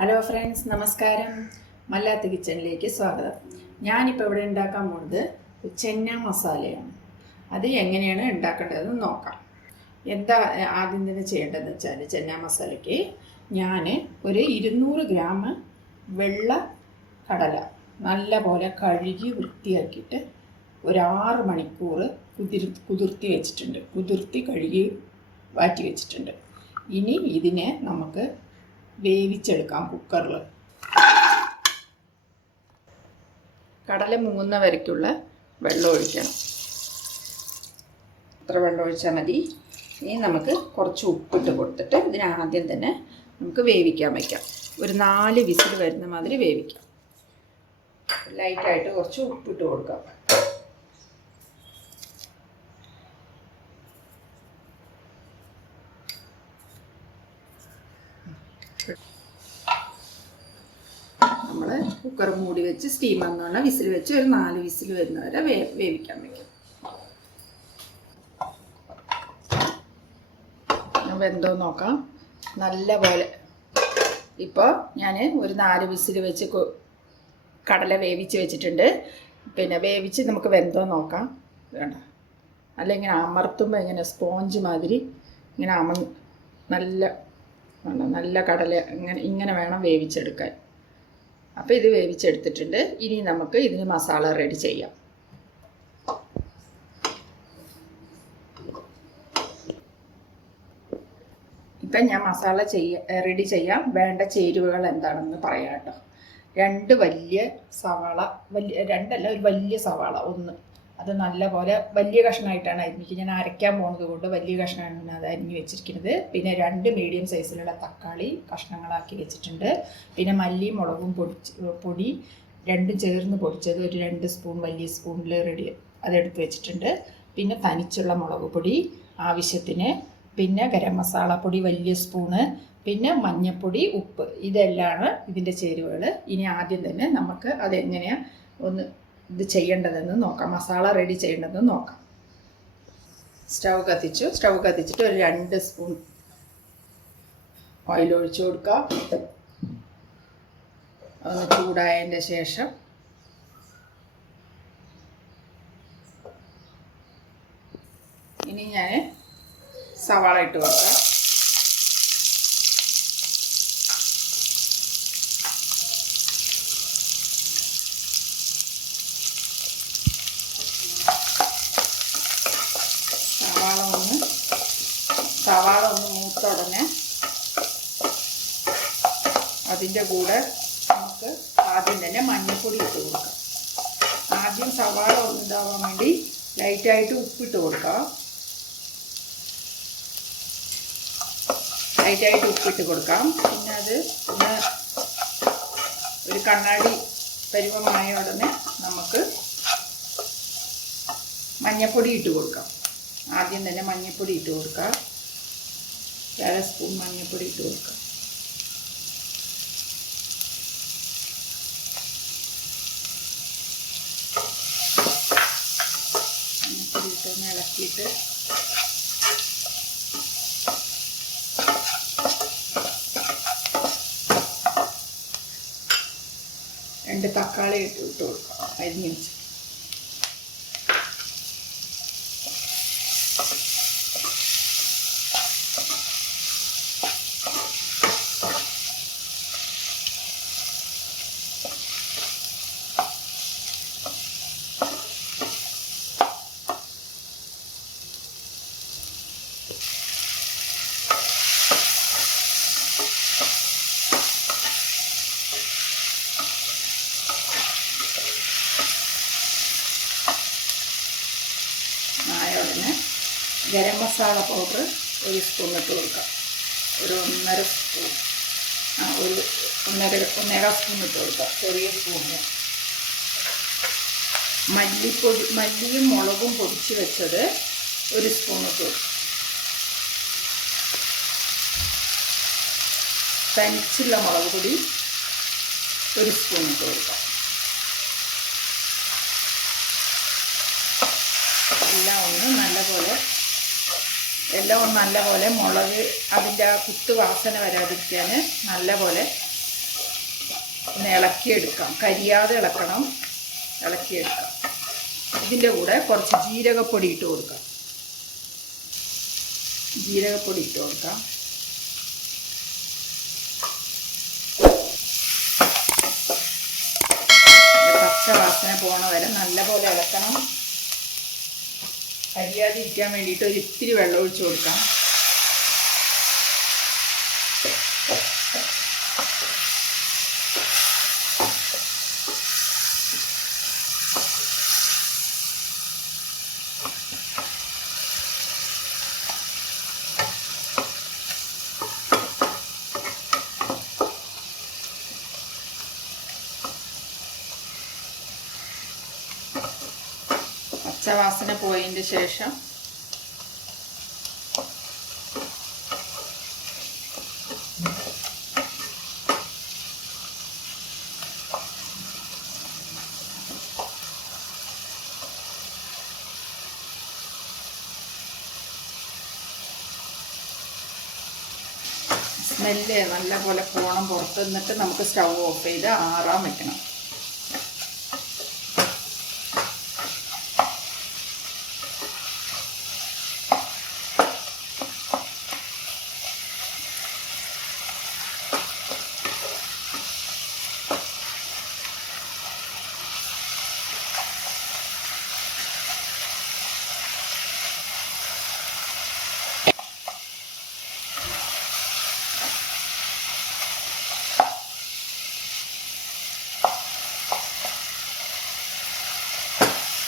Hello friends, നമസ്കാരം. മല്ലാത്ത് കിച്ചണിലേക്ക് സ്വാഗതം. ഞാനിപ്പോൾ ഇവിടെ ഉണ്ടാക്കാൻ പോകുന്നത് ചെന്ന മസാലയാണ്. അത് എങ്ങനെയാണ് ഉണ്ടാക്കേണ്ടതെന്ന് നോക്കാം. എന്താ ആദ്യം തന്നെ ചെയ്യേണ്ടതെന്ന് വെച്ചാൽ, ചെന്ന മസാലയ്ക്ക് ഞാൻ ഒരു 200 ഗ്രാം വെള്ള കടല നല്ല പോലെ കഴുകി വൃത്തിയാക്കിയിട്ട് ഒരു 6 മണിക്കൂർ കുതിർത്തി കഴുകി വാറ്റി വെച്ചിട്ടുണ്ട്. ഇനി ഇതിനെ നമുക്ക് വേവിച്ചെടുക്കാം കുക്കറിൽ. കടല മുങ്ങുന്ന വരയ്ക്കുള്ള വെള്ളം ഒഴിക്കണം. അത്ര വെള്ളം ഒഴിച്ചാൽ മതി. ഇനി നമുക്ക് കുറച്ച് ഉപ്പിട്ട് കൊടുത്തിട്ട് ഇതിന് ആദ്യം തന്നെ നമുക്ക് വേവിക്കാൻ വയ്ക്കാം. ഒരു 4 വിസിൽ വരുന്ന മാതിരി വേവിക്കാം. ലൈറ്റായിട്ട് കുറച്ച് ഉപ്പിട്ട് കൊടുക്കാം. നമ്മൾ കുക്കർ മൂടി വെച്ച് സ്റ്റീം വന്നോണ്ട് വിസിൽ വെച്ച് ഒരു 4 വിസിൽ വരുന്നവരെ വേവിക്കാൻ വയ്ക്കും. വെന്തോ നോക്കാം. നല്ല പോലെ ഇപ്പോൾ ഞാൻ ഒരു 4 വിസിൽ വെച്ച് കടല വേവിച്ച് വെച്ചിട്ടുണ്ട്. പിന്നെ വേവിച്ച് നമുക്ക് വെന്തോ നോക്കാം. വേണ്ട അല്ല, ഇങ്ങനെ അമർത്തുമ്പോൾ ഇങ്ങനെ സ്പോഞ്ച് മാതിരി ഇങ്ങനെ നല്ല കടല ഇങ്ങനെ വേണം വേവിച്ചെടുക്കാൻ. അപ്പോൾ ഇത് വേവിച്ചെടുത്തിട്ടുണ്ട്. ഇനി നമുക്ക് ഇതിന് മസാല റെഡി ചെയ്യാം. ഇപ്പം ഞാൻ മസാല റെഡി ചെയ്യാം. വേണ്ട ചേരുവകൾ എന്താണെന്ന് പറയാം കേട്ടോ. 2 വലിയ സവാള, ഒരു വലിയ സവാള, അത് നല്ലപോലെ വലിയ കഷ്ണമായിട്ടാണ് അരിഞ്ഞിട്ട് ഞാൻ അരയ്ക്കാൻ പോകുന്നത് കൊണ്ട് വലിയ കഷ്ണമാണ് അത് അരിഞ്ഞ് വെച്ചിരിക്കുന്നത്. പിന്നെ 2 മീഡിയം സൈസിലുള്ള തക്കാളി കഷ്ണങ്ങളാക്കി വെച്ചിട്ടുണ്ട്. പിന്നെ മല്ലി മുളകും പൊടി 2 ചേർന്ന് പൊടിച്ചത് ഒരു 2 സ്പൂൺ വലിയ സ്പൂണിൽ അതെടുത്ത് വെച്ചിട്ടുണ്ട്. പിന്നെ തനിച്ചുള്ള മുളക് പൊടി ആവശ്യത്തിന്, പിന്നെ ഗരം മസാല പൊടി വലിയ സ്പൂണ്, പിന്നെ മഞ്ഞൾപ്പൊടി, ഉപ്പ്. ഇതെല്ലാമാണ് ഇതിൻ്റെ ചേരുവകൾ. ഇനി ആദ്യം തന്നെ നമുക്ക് അതെങ്ങനെയാണ് ഇത് ചെയ്യേണ്ടതെന്ന് നോക്കാം. മസാല റെഡി ചെയ്യേണ്ടതെന്ന് നോക്കാം. സ്റ്റൗ കത്തിച്ചിട്ട് ഒരു 2 സ്പൂൺ ഓയിൽ ഒഴിച്ചു കൊടുക്കാം. ഒന്ന് ചൂടായതിൻ്റെ ശേഷം ഇനി ഞാൻ സവാള ഇട്ട് കൊടുക്കാം. സവാള ഒന്ന് മൂത്ത ഉടനെ അതിൻ്റെ കൂടെ നമുക്ക് ആദ്യം തന്നെ മഞ്ഞൾപ്പൊടി ഇട്ട് കൊടുക്കാം. ആദ്യം സവാള ഒന്ന് ഇതാവാൻ വേണ്ടി ലൈറ്റായിട്ട് ഉപ്പിട്ട് കൊടുക്കാം. പിന്നെ അത് ഒരു കണ്ണാടി പരുവമായ ഉടനെ നമുക്ക് മഞ്ഞൾപ്പൊടി ഇട്ട് കൊടുക്കാം. ആദ്യം തന്നെ മഞ്ഞൾപ്പൊടി ഇട്ട് കൊടുക്കാം. 1/2 സ്പൂൺ മഞ്ഞൾപ്പൊടി ഇട്ട് കൊടുക്കാം. മഞ്ഞൾപ്പൊടി ഇട്ടൊന്ന് ഇളക്കിയിട്ട് രണ്ട് തക്കാളി ഇട്ട് കൊടുക്കാം അരിഞ്ഞ് വെച്ച്. ഗരം മസാല പൗഡർ 1 സ്പൂൺ ഇട്ട് കൊടുക്കാം. ഒരു 1.5 സ്പൂൺ, ഒരു 1.5 സ്പൂൺ ഇട്ട് കൊടുക്കാം, ചെറിയ സ്പൂണിന്. മല്ലിയും മുളകും പൊടിച്ച് വെച്ചത് 1 സ്പൂൺ ഇട്ട് കൊടുക്കും. തനിച്ചുള്ള മുളക് പൊടി 1 സ്പൂൺ ഇട്ട് കൊടുക്കാം. എല്ലാം നല്ലപോലെ മുളക് അതിൻ്റെ ആ കുത്ത് വാസന വരാതിരിക്കാൻ നല്ലപോലെ ഒന്ന് ഇളക്കിയെടുക്കാം. കരിയാതെ ഇളക്കണം, ഇളക്കിയെടുക്കാം. ഇതിൻ്റെ കൂടെ കുറച്ച് ജീരകപ്പൊടി ഇട്ട് കൊടുക്കാം. ജീരകപ്പൊടി ഇട്ട് കൊടുക്കാം. പച്ചവാസന പോണ വരെ നല്ലപോലെ ഇളക്കണം. കരിയാതിരിക്കാൻ വേണ്ടിയിട്ട് ഒരു ഇത്തിരി വെള്ളം ഒഴിച്ച് കൊടുക്കാം. പച്ചവാസന പോയതിൻ്റെ ശേഷം സ്മെല്ല് നല്ലപോലെ പോണം പുറത്ത്. നിന്നിട്ട് നമുക്ക് സ്റ്റൗ ഓഫ് ചെയ്ത് ആറാൻ വെക്കണം.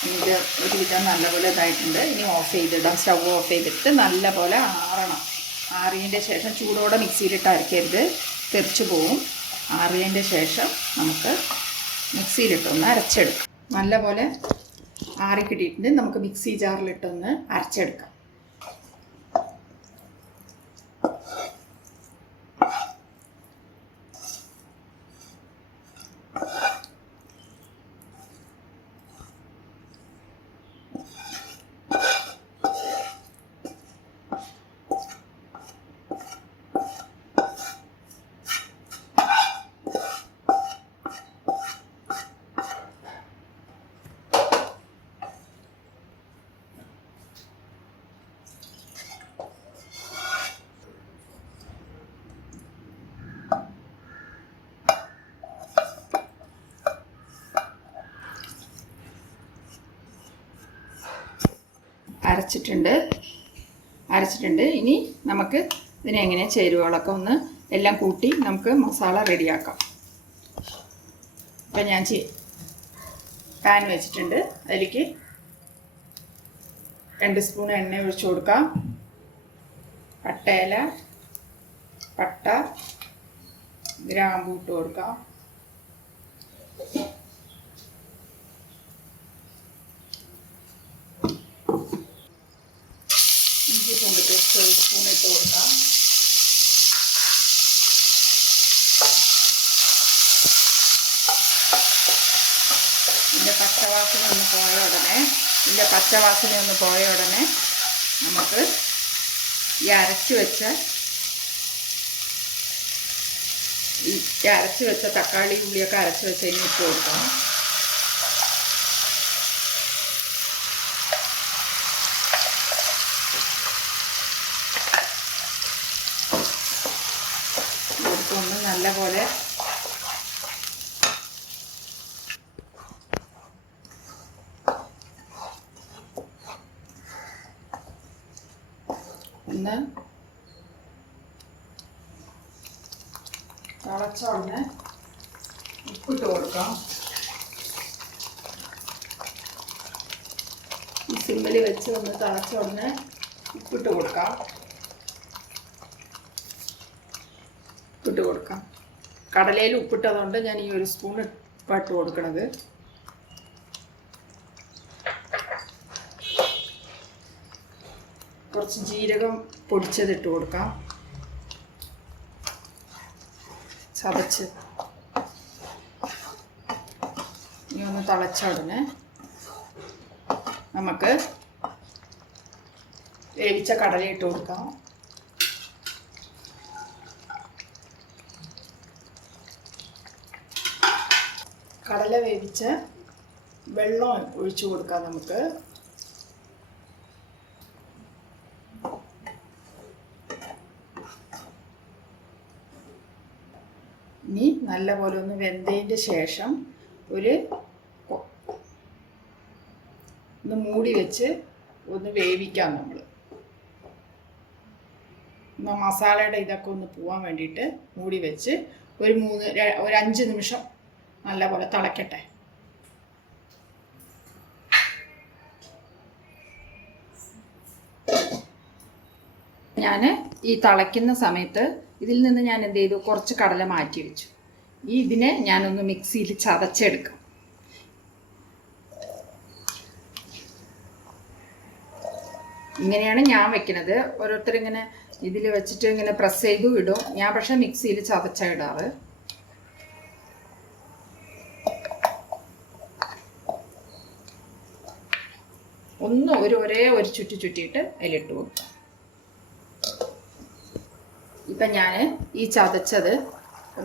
ഇത് ഒരുവിധം നല്ലപോലെ ഇതായിട്ടുണ്ട്. ഇനി ഓഫ് ചെയ്തിടാം. സ്റ്റൗ ഓഫ് ചെയ്തിട്ട് നല്ലപോലെ ആറണം. ആറിയതിൻ്റെ ശേഷം ചൂടോടെ മിക്സിയിലിട്ട് അരക്കരുത്, തെറിച്ച് പോവും. ആറിയതിൻ്റെ ശേഷം നമുക്ക് മിക്സിയിലിട്ടൊന്ന് അരച്ചെടുക്കാം. നല്ലപോലെ ആറി കിട്ടിയിട്ടുണ്ട്. നമുക്ക് മിക്സി ജാറിലിട്ടൊന്ന് അരച്ചെടുക്കാം. അരച്ചിട്ടുണ്ട്. ഇനി നമുക്ക് ഇതിനെങ്ങനെ ചേരുവകളൊക്കെ ഒന്ന് എല്ലാം കൂട്ടി നമുക്ക് മസാല റെഡിയാക്കാം. അപ്പം ഞാൻ പാൻ വെച്ചിട്ടുണ്ട്. അതിലേക്ക് 2 സ്പൂൺ എണ്ണ ഒഴിച്ചു കൊടുക്കാം. പട്ട ഗ്രാമ്പൂ ഇട്ട് കൊടുക്കാം. ഇഞ്ചി പൂണ്ട് പേസ്റ്റ് 1 സ്പൂൺ ഇട്ട് കൊടുക്കാം. ഇതിൻ്റെ പച്ചവാസന ഒന്ന് പോയ ഉടനെ നമുക്ക് ഈ അരച്ച് വെച്ച തക്കാളി ഉള്ളിയൊക്കെ അരച്ച് വെച്ചതിന് ഇട്ട് കൊടുക്കണം. ഒന്ന് നല്ലപോലെ ഒന്ന് തിളച്ച ഉടനെ ഉപ്പിട്ട് കൊടുക്കാം. ഈ സിമ്മിൽ വെച്ച് ഒന്ന് തിളച്ച ഉടനെ ഉപ്പിട്ട് കൊടുക്കാം. കടലയിൽ ഉപ്പിട്ടതുകൊണ്ട് ഞാൻ ഈ 1 സ്പൂൺ ഇട്ട് കൊടുക്കണത്. കുറച്ച് ജീരകം പൊടിച്ചതിട്ട് കൊടുക്കാം. ചതച്ച് ഇനി ഒന്ന് തിളച്ച ഉടനെ നമുക്ക് വേവിച്ച കടല ഇട്ട് കൊടുക്കാം. കടല വേവിച്ച വെള്ളം ഒഴിച്ചു കൊടുക്കാം നമുക്ക്. ഇനി നല്ലപോലെ ഒന്ന് വെന്തതിൻ്റെ ശേഷം ഒന്ന് മൂടി വെച്ച് ഒന്ന് വേവിക്കാം നമ്മൾ. മസാലയുടെ ഇതൊക്കെ ഒന്ന് പോവാൻ വേണ്ടിയിട്ട് മൂടി വെച്ച് ഒരു 5 നിമിഷം നല്ലപോലെ തിളക്കട്ടെ. ഞാൻ ഈ തിളയ്ക്കുന്ന സമയത്ത് ഇതിൽ നിന്ന് ഞാൻ എന്ത് ചെയ്തു, കുറച്ച് കടല മാറ്റി വെച്ചു. ഇതിനെ ഞാനൊന്ന് മിക്സിയിൽ ചതച്ചെടുക്കാം. ഇങ്ങനെയാണ് ഞാൻ വെക്കുന്നത്. ഓരോരുത്തരിങ്ങനെ ഇതിൽ വെച്ചിട്ട് ഇങ്ങനെ പ്രസ് ചെയ്തു ഇടും. ഞാൻ പക്ഷേ മിക്സിയിൽ ചതച്ചാണ് ഇടാറ്. ഒരേ ഒരു ചുറ്റിയിട്ട് അതിലിട്ട് കൊടുക്കാം. ഇപ്പം ഞാൻ ഈ ചതച്ചത്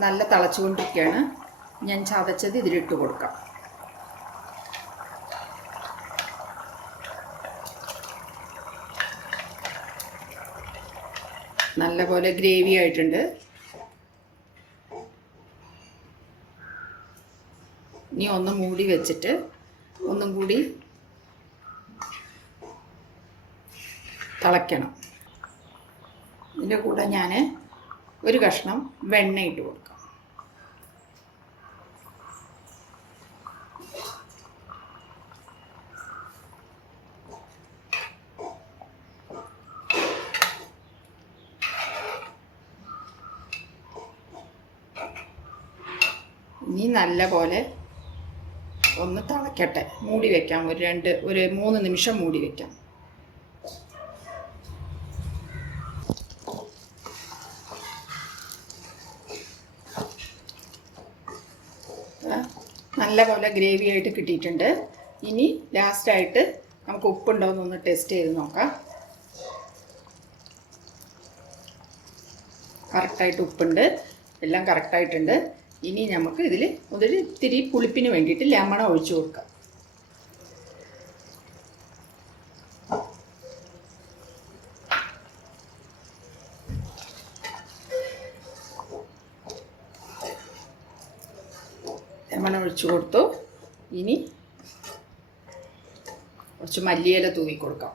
നല്ല തിളച്ചുകൊണ്ടിരിക്കുകയാണ്. ഞാൻ ചതച്ചത് ഇതിലിട്ട് കൊടുക്കാം. നല്ലപോലെ ഗ്രേവി ആയിട്ടുണ്ട്. ഇനി ഒന്ന് മൂടി വെച്ചിട്ട് ഒന്നും കൂടി തിളയ്ക്കണം. ഇതിൻ്റെ കൂടെ ഞാൻ ഒരു കഷ്ണം വെണ്ണ ഇട്ട് കൊടുക്കാം. ഇനി നല്ലപോലെ ഒന്ന് തിളയ്ക്കട്ടെ. മൂടി വയ്ക്കാം. ഒരു 3 നിമിഷം മൂടി വയ്ക്കാം. നല്ലപോലെ ഗ്രേവി ആയിട്ട് കിട്ടിയിട്ടുണ്ട്. ഇനി ലാസ്റ്റായിട്ട് നമുക്ക് ഉപ്പുണ്ടോ എന്നൊന്ന് ടെസ്റ്റ് ചെയ്ത് നോക്കാം. കറക്റ്റായിട്ട് ഉപ്പുണ്ട്, എല്ലാം കറക്റ്റായിട്ടുണ്ട്. ഇനി നമുക്ക് ഇതിൽ ഇത്തിരി പുളിപ്പിന് വേണ്ടിയിട്ട് ലെമൺ ഒഴിച്ചു കൊടുക്കാം. ലെമൺ ഒഴിച്ചു കൊടുത്തു. ഇനി കുറച്ച് മല്ലിയില തൂവി കൊടുക്കാം.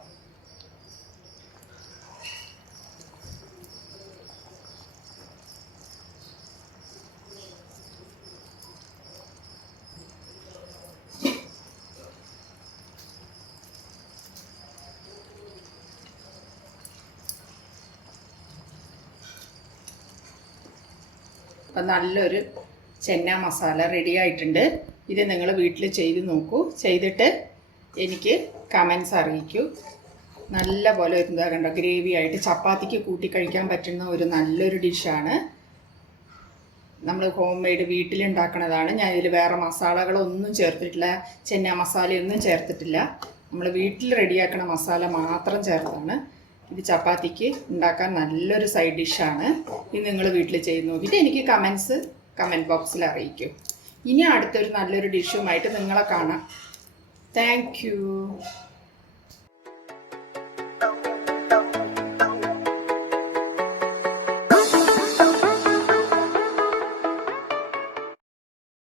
അപ്പം നല്ലൊരു ചെന്ന മസാല റെഡി ആയിട്ടുണ്ട്. ഇത് നിങ്ങൾ വീട്ടിൽ ചെയ്ത് നോക്കൂ. ചെയ്തിട്ട് എനിക്ക് കമൻസ് അറിയിക്കൂ. നല്ല പോലെ എന്താ കണ്ടോ, ഗ്രേവി ആയിട്ട് ചപ്പാത്തിക്ക് കൂട്ടി കഴിക്കാൻ പറ്റുന്ന ഒരു നല്ലൊരു ഡിഷാണ്. നമ്മൾ ഹോം മെയ്ഡ് വീട്ടിലുണ്ടാക്കുന്നതാണ്. ഞാൻ ഇതിൽ വേറെ മസാലകളൊന്നും ചേർത്തിട്ടില്ല, ചെന്ന മസാലയൊന്നും ചേർത്തിട്ടില്ല. നമ്മൾ വീട്ടിൽ റെഡിയാക്കണ മസാല മാത്രം ചേർത്താണ്. ഇത് ചപ്പാത്തിക്ക് ഉണ്ടാക്കാൻ നല്ലൊരു സൈഡ് ഡിഷാണ്. ഇത് നിങ്ങൾ വീട്ടിൽ ചെയ്ത് നോക്കിയിട്ട് എനിക്ക് കമൻറ്റ് ബോക്സിൽ അറിയിക്കും. ഇനി അടുത്തൊരു നല്ലൊരു ഡിഷുമായിട്ട് നിങ്ങളെ കാണാം. Thank you.